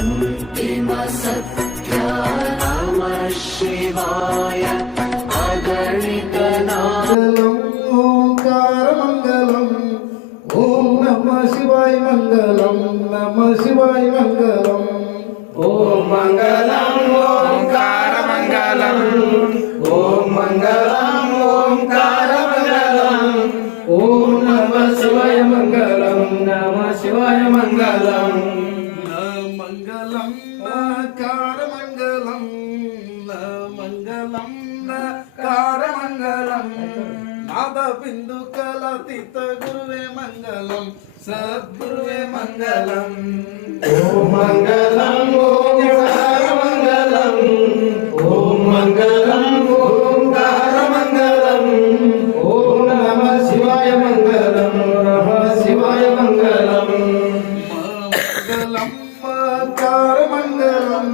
अन्तिम सत्य नमः शिवाय अगणित ओंकारमंगलम ओम नमः शिवाय मंगलम नमः शिवाय मंगलम ओम मंगलम ओंकार मंगलम ओम मंगलम ओंकार मंगलम ओम नमः शिवाय मंगलम नमः शिवाय मंगलम मंगलम नकार मंगलम न मंगलम नकार मंगलम नाद बिंदु कलातीत गुरुवे मंगलम सद्गुरुवे मंगलम ओम मंगलम ओंकार मंगलम ओम मंगलम ओंकार मंगलम ओम नमः शिवाय मंगलम नमः शिवाय मंगलम मंगलम मकार मंगलम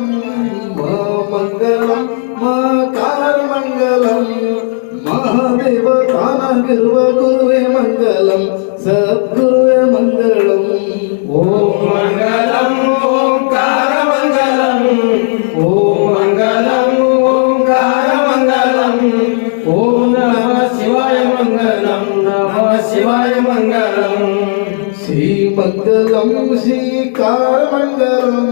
मंगलम मकार मंगलम महादेव तानगिर्व गुरुवे मंगलम सद्गुरुवे मंगलम ओम मंगलम ओंकार मंगलम ओम मंगलम ओंकार मंगलम ओम नमः शिवाय मंगलम नमः शिवाय मंगलम श्री मंगलम श्रीकार मंगलम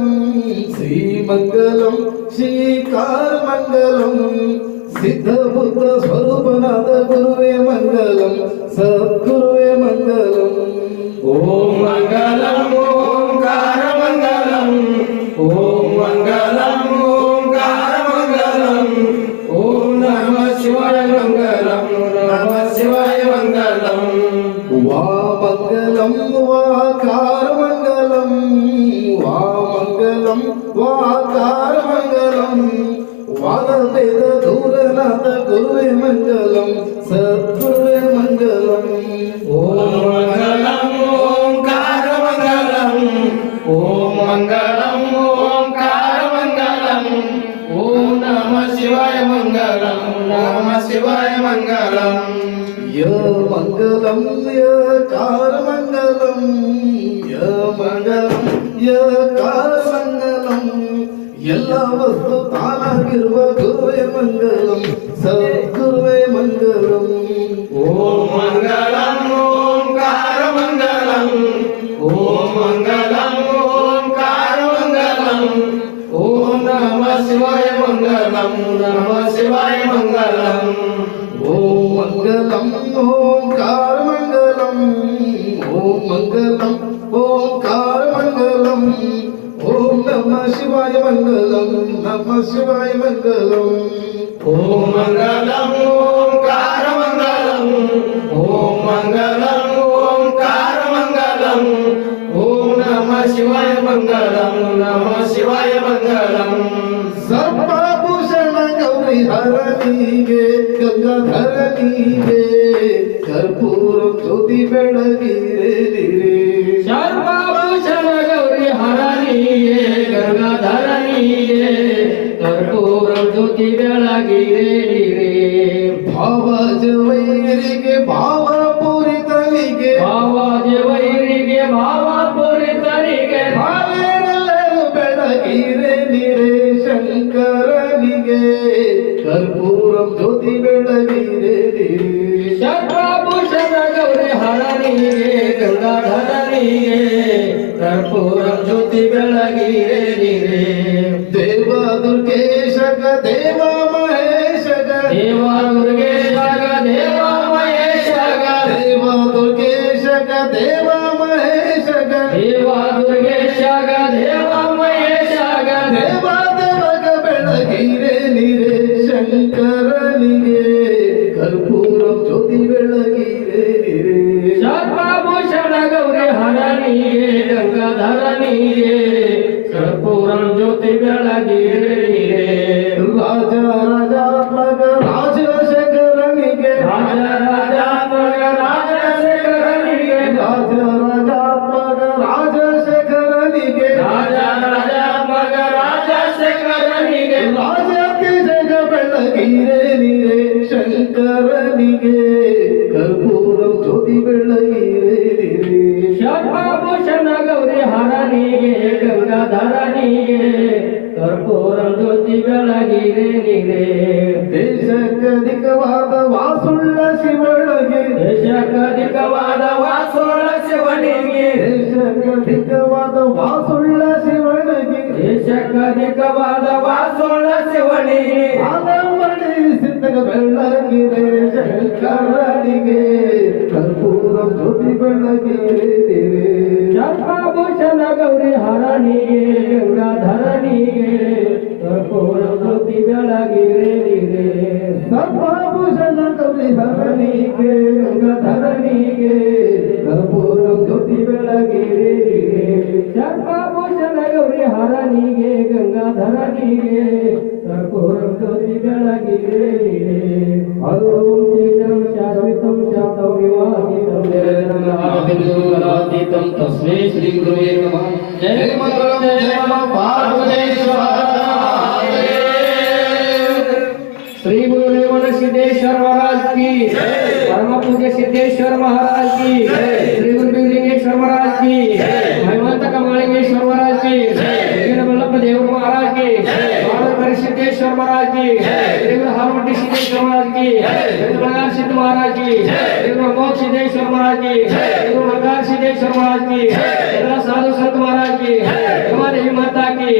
श्री मंगलम श्रीकार मंगलम सिद्ध बुद्ध स्वरूपनाथ गुरुवे मंगलम सद्गुरुवे मंगलम ओम मंगलम ओंकार मंगलम ओम मंगलम ओंकार मंगलम ओम नमः शिवाय मंगलम नमः शिवाय मंगलम वा मंगलम वाकार मंगलम वा मंगलम वाकार मंगलम वादवेद दूरनाथ गुरुवे मंगलम सद्गुरुवे मंगलम ओम मंगलम ओंकार मंगलम ओम मंगलम ओंकार मंगलम ओम नमः शिवाय मंगलम नमः शिवाय मंगलम य मंगलम यकार मंगलम य मंगलम यकार मंगलम ಎಲ್ಲ ವಸ್ತು ತಾನಾಗಿರುವ ಗುರುವೇ ಮಂಗಲಂ ಸದ್ಗುರುವೇ ಮಂಗಲಂ ಓಂ ಮಂಗಲಂ ಓಂಕಾರ ಮಂಗಲಂ ಓಂ ಮಂಗಲಂ ಓಂಕಾರ ಮಂಗಲಂ ಓಂ ನಮಃ ಶಿವಾಯ ಮಂಗಲಂ ನಮಃ ಶಿವಾಯ ಮಂಗಲಂ ಓಂ ಮಂಗಲಂ ಓಂಕಾರ ಮಂಗಲಂ ಓಂ ಮಂಗಲಂ ಓಂಕಾರ ಮಂಗಲಂ ಓಂ ನಮಃ ಶಿವಾಯ ಮಂಗಲಂ ನಮಃ ಶಿವಾಯ ಮಂಗಲಂ ಓಂ ಮಂಗಲಂ ಓಂಕಾರ ಮಂಗಲಂ ಓಂ ಮಂಗಲಂ ಓಂಕಾರ ಮಂಗಲಂ ಓಂ ನಮಃ ಶಿವಾಯ ಮಂಗಲಂ ನಮಃ ಶಿವಾಯ ಮಂಗಲಂ ಸರ್ವಭೂಷಣ ಗೌರಿ ಹರನಿಗೆ ಗಂಗಾಧರನಿಗೆ ಕರ್ಪೂರ ಜ್ಯೋತಿ ಬೆಳಗಿರೆ ಸರ್ವಭೂಷಣ ಗೌರಿ ಹರನಿಗೆ ಗಂಗಾಧರನಿಗೆ ಕರ್ಪೂರ ಜ್ಯೋತಿ ಬೆಳಗಿರೆ ಭಾವಜ ವೈರಿಗೆ ಭಾವ ಪೂರಿತನಿಗೆ ಭಾವಾಜ ವೈರಿಗೆ ಭಾವ ಪೂರಿತನಿಗೆ ಭಾವೇರೆಲ್ಲರೂ ಬೆಳಗಿರೆ ನಿರೆ ಶಂಕರನಿಗೆ ಕರ್ಪೂರ ಜ್ಯೋತಿ ಬೆಳಗಿರೆ ಸರ್ವಭೂಷಣ ಗೌರಿ ಹರನಿಗೆ ಗಂಗಾಧರನಿಗೆ ಕರ್ಪೂರ ಜ್ಯೋತಿ ಬೆಳಗಿರೆ ದೇವ ದುರ್ಗೇಶಗ ದೇವ ಮಹೇಶಗ ದೇವ ದುರ್ಗೇಶಗ ದೇವ ಮಹೇಶಗ ದೇವ ದುರ್ಗೇಶಗ ದೇವ ಮಹೇಶಗ ದೇವ ದುರ್ಗೇಶಗ ದೇವ ಮಹೇಶಗ ದೇವ ದೇವಗ ಬೆಳಗಿರೆ ನಿರೆ ಶಂಕರನಿಗೆ ಕರ್ಪೂರ ಜ್ಯೋತಿ ಬೆಳಗಿರೆ ನಿರೆ ಸರ್ವಭೂಷಣ ಗೌರಿ ಹರನಿಗೆ ಗಂಗಾಧರನಿಗೆ ಕರ್ಪೂರ ಜ್ಯೋತಿ ಬೆಳಗಿರೆ ರಾಜ ರಾಜಾತ್ಮಕ ರಾಜಶೇಖರನಿಗೆ ರಾಜ ರಾಜಾತ್ಮಕ ರಾಜಶೇಖರನಿಗೆ ರಾಜ ರಾಜಾತ್ಮಕ ರಾಜಶೇಖರನಿಗೆ ರಾಜ ರಾಜಾತ್ಮಕ ರಾಜಶೇಖರನಿಗೆ ರಾಜಕ್ಕೆ ಜಗ ಬೆಳಗಿರೆ ನಿರೆ ಶಂಕರನಿಗೆ ಕರ್ಪೂರ ಜ್ಯೋತಿ ಬೆಳಗಿರೆ ನಿರೆ ಸರ್ವಭೂಷಣ ಗೌರಿ ಹರನಿಗೆ ಗಂಗಾ ಗಂಗಾಧರನಿಗೆ ಕರ್ಪೂರ ಜ್ಯೋತಿ ಬೆಳಗಿರೆ ನೀರೆ ದೇಶಕ್ಕಧಿಕವಾದ ವಾಸುಳ್ಳ ಶಿವನಿಗೆ ದೇಶಕ್ಕಧಿಕವಾದ ವಾಸೋಳ ಶಿವನಿಗೆ ದೇಶಕ್ಕಧಿಕವಾದ ವಾಸುಳ್ಳ ಶಿವನಿಗೆ ದೇಶಕ್ಕಧಿಕವಾದ ವಾಸೋಳ ಶಿವನಿಗೆ ಆಲಮಣಿ ಸಿದ್ಧಗ ಬೆಳ್ಳಗಿರೆ ಶಂಕರನಿಗೆ ಕರ್ಪೂರ ಜ್ಯೋತಿ ಬೆಳಗಿರೆ ಚಂಪಾಭೂಷಣ ಗೌರಿ ಹರನಿಗೆ ಗಂಗಾಧರನಿಗೆ ಕರ್ಪೂರ ಜ್ಯೋತಿ ಬೆಳಗಿರೆ ನೀರೆ ಸರ್ವಾಭೂಷಣ ಗೌರಿ ಹರನಿಗೆ ಗಂಗಾಧರನಿಗೆ ಕರ್ಪೂರ ಜ್ಯೋತಿ ಬೆಳಗಿರೆ ಚಂಪಾಭೂಷಣ ಗೌರಿ ಹರನಿಗೆ ಗಂಗಾಧರನಿಗೆ ಕರ್ಪೂರ ಜ್ಯೋತಿ ಬೆಳಗಿರೆ ನೀರೆ ಓಂ ಚೇತಂ ಶಾಶ್ವತಂ ಶಾಂತಂ ವಿವಾದಿತಂ ಆದಿಗುರುರಾತೀತಂ ತಸ್ಮೈ ಶ್ರೀ ಗುರುವೇ ನಮಃ. ಜಯ ಮಂಗಳಂ ಜಯ ನಮಃ ಪಾರ್ವತೇಶ್ವರ श्री गुरुदेव सिद्धेश्वर महाराज की परम पूज्य सिद्धेश्वर महाराज की श्री गुरु लिंगेश्वर महाराज की हेमंत कमलिंगेश्वर महाराज की वल्लभ देव महाराज की बालकर सिद्धेश्वर महाराज की श्री गुरु हरमटी सिद्धेश्वर महाराज की श्री सिद्ध महाराज की श्री गुरु मोक्ष सिद्धेश्वर महाराज की श्री गुरु नकार सिद्धेश्वर महाराज की साधु संत महाराज की देवी माता की